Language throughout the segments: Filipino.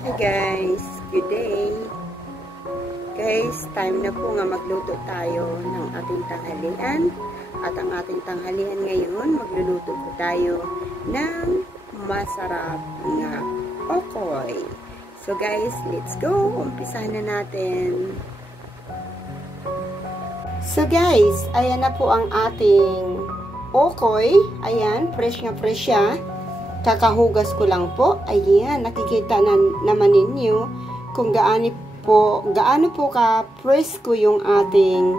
Hi guys, good day. Guys, time na po nga magluto tayo ng ating tanghalian. At ang ating tanghalian ngayon, magluluto po tayo ng masarap na okoy. So guys, let's go. Umpisahan na natin. So guys, ayan na po ang ating okoy. Ayan, fresh na fresh siya. Kakahugas ko lang po. Ayan, nakikita na naman ninyo kung gaano po ka-presko yung ating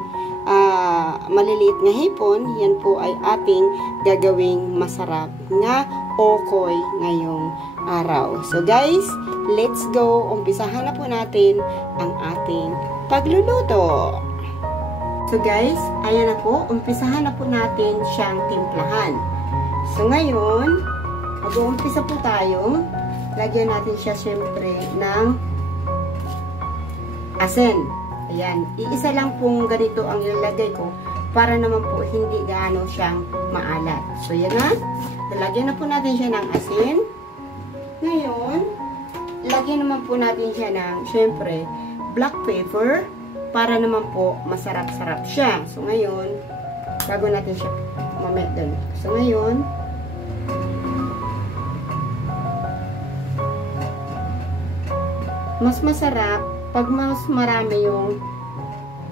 maliliit na hipon. Yan po ay ating gagawing masarap na okoy ngayong araw. So guys, let's go. Umpisahan na po natin ang ating pagluluto. So guys, ayan na po. Umpisahan na po natin siyang timplahan. So ngayon, mag-uumpisa po tayo. Lagyan natin siya syempre ng asin. Ayan. Iisa lang pong ganito ang ilalagay ko para naman po hindi gaano siyang maalat. So yan na. Lagyan na po natin siya ng asin. Ngayon, lagyan naman po natin siya ng syempre black pepper para naman po masarap-sarap siya. So ngayon, bago natin siya mamaya doon. So ngayon, mas masarap pag mas marami yung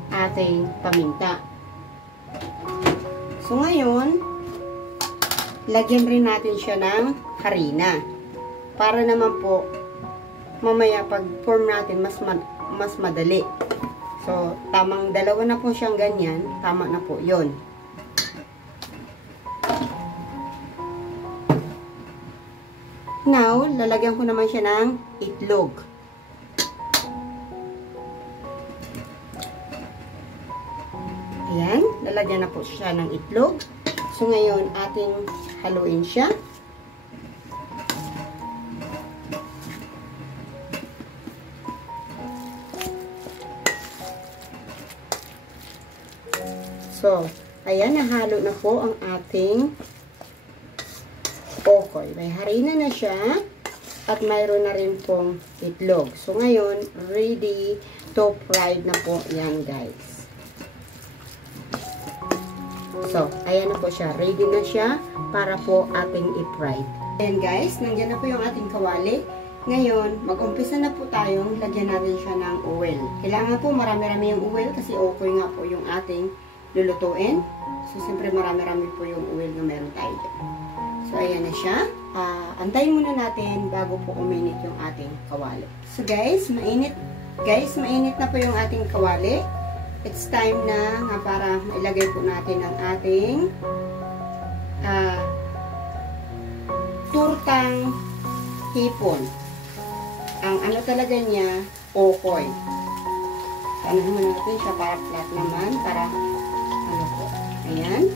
ating paminta. So ngayon, lagyan rin natin siya ng harina. Para naman po, mamaya pag form natin, mas madali. So, tamang dalawa na po siyang ganyan. Tama na po yun. Now, lalagyan ko naman siya ng itlog. Ayan, lalagyan na po siya ng itlog. So, ngayon, ating haluin siya. So, ayan, nahalo na po ang ating okoy. May harina na siya at mayroon na rin pong itlog. So, ngayon, ready to fried na po yan, guys. So, ayan na po siya. Ready na siya para po ating i-fried. Ayan, guys, nandiyan na po yung ating kawali. Ngayon, mag-umpisa na po tayong lagyan natin siya ng oil. Kailangan po marami-rami yung oil kasi okoy nga po yung ating lulutuin. So, siyempre marami-rami po yung oil na meron tayo dyan. So, ayan na siya. Antayin muna natin bago po uminit yung ating kawali. So, guys, mainit na po yung ating kawali. It's time na nga para ilagay po natin ang ating turtang hipon. Ang ano talaga niya, okoy. Panahin mo natin siya para flat naman, para ano po. Ayan.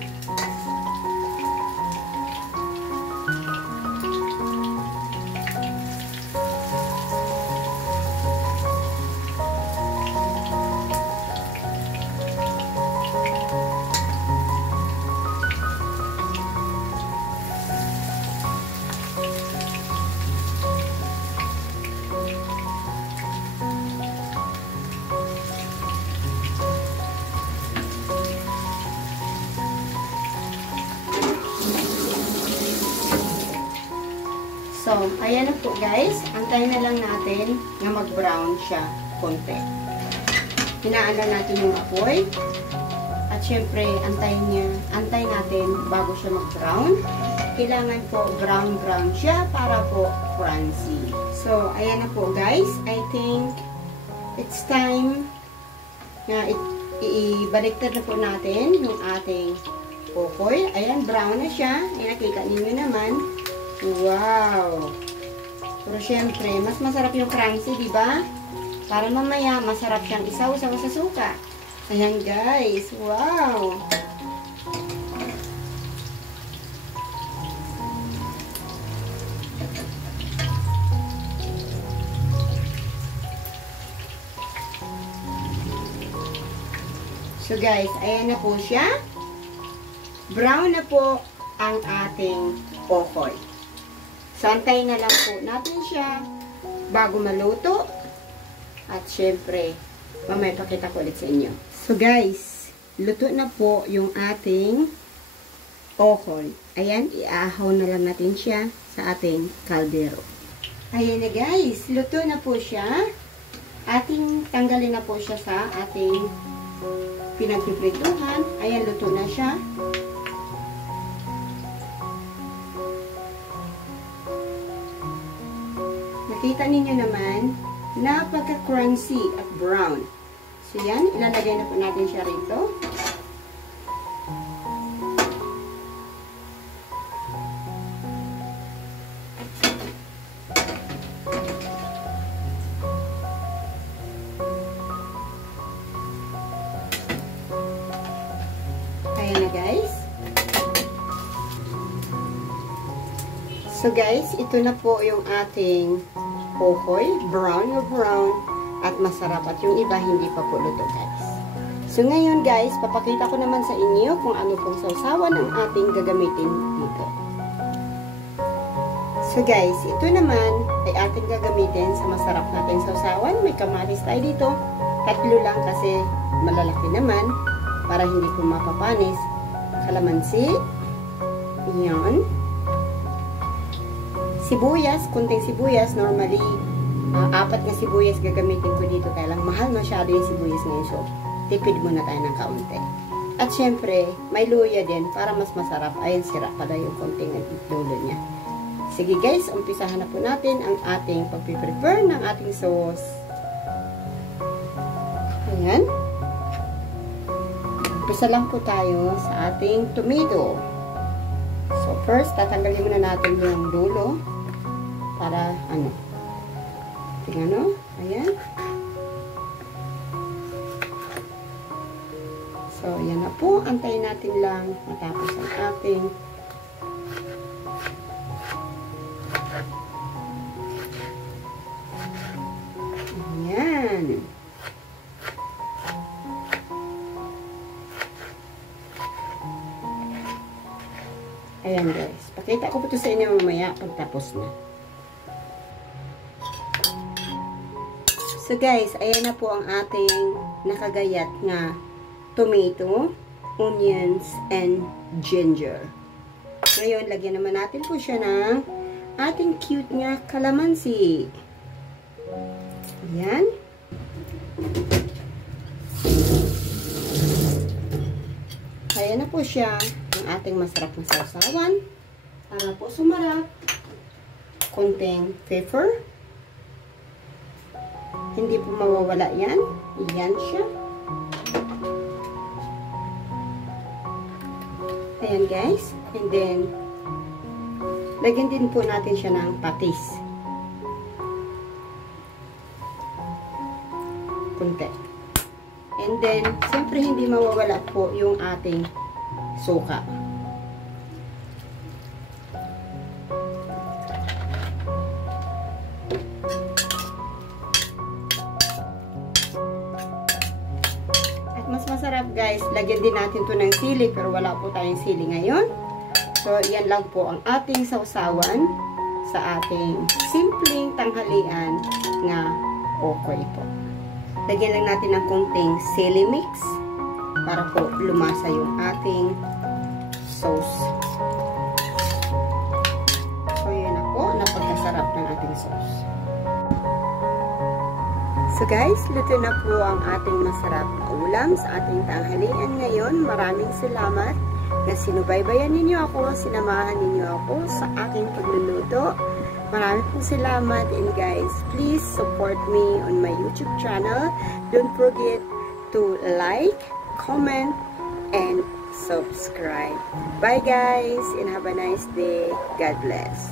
So, ayan na po guys. Antayin na lang natin na mag-brown siya konti. Hinaan lang natin yung apoy. At syempre, antayin natin bago siya mag-brown. Kailangan po brown siya para po crunchy. So, ayan na po guys. I think it's time na ibaliktad na po natin yung ating okoy. Ayan, brown na siya. Ayan, nakita ninyo naman. Wow! Pero syempre, mas masarap yung crunchy, diba? Para mamaya, masarap siyang isaw-saw sa suka. Ayan guys, wow! So guys, ayan na po siya. Brown na po ang ating okoy. So, antayin na lang po natin siya bago maluto. At syempre, mamaya pakita ko ulit sa inyo. So guys, luto na po yung ating okoy. Ayan, iahaw na lang natin siya sa ating kaldero. Ayan na guys, luto na po siya. Tanggalin na po siya sa ating pinagpiprituhan. Ayan, luto na siya. Nakita ninyo naman, napaka-crunchy at brown. So yan, ilalagay na po natin siya rito. Ayan na guys. So guys, ito na po yung ating okoy, brown at masarap, at yung iba hindi pa po luto guys. So ngayon guys, papakita ko naman sa inyo kung ano pong sausawan ang ating gagamitin dito. So guys, ito naman ay ating gagamitin sa masarap nating sausawan. May kamatis tayo dito, 3 lang kasi malalaki naman para hindi po mapapanis. Kalamansi, yan, sibuyas, kunting sibuyas. Normally, 4 na sibuyas gagamitin ko dito. Kaya lang, mahal masyado yung sibuyas ngayon. So, tipid muna tayo ng kaunti. At syempre, may luya din para mas masarap. Ayun, sira pala yung konting dulo niya. Sige guys, umpisahan na po natin ang ating pagpiprepare ng ating sauce. Ayan. Umpisa lang po tayo sa ating tomato. So, first, tatanggalin muna natin yung dulo. Para, tingnan, ayan. So, yan na po. Antayin natin lang matapos ang ating ayan. Ayan guys. Pakita ko po ito sa inyo mamaya pagtapos na. So guys, ayan na po ang ating nakagayat na tomato, onions, and ginger. Ngayon, lagyan naman natin po siya ng ating cute nga kalamansi. Ayan. Ayan na po siya ang ating masarap na sausawan. Para po sumarap, konting pepper. Hindi po mawawala yan. Yan siya. Ayan guys. And then, lagyan din po natin siya ng patis. Kunti. And then, siyempre hindi mawawala po yung ating suka. Mas masarap guys, lagyan din natin to ng sili, pero wala po tayong sili ngayon. So, yan lang po ang ating sausawan sa ating simpleng tanghalian na okoy po. Lagyan lang natin ng konting sili mix para po lumasa yung ating sauce. So, yan na po, napagkasarap ng ating sauce. So guys, luto na po ang ating masarap na ulam sa ating tanghalian ngayon. Maraming salamat na sinubaybayan ninyo ako, sinamahan ninyo ako sa aking pagluluto. Maraming pong salamat, and guys, please support me on my YouTube channel. Don't forget to like, comment, and subscribe. Bye guys, and have a nice day. God bless.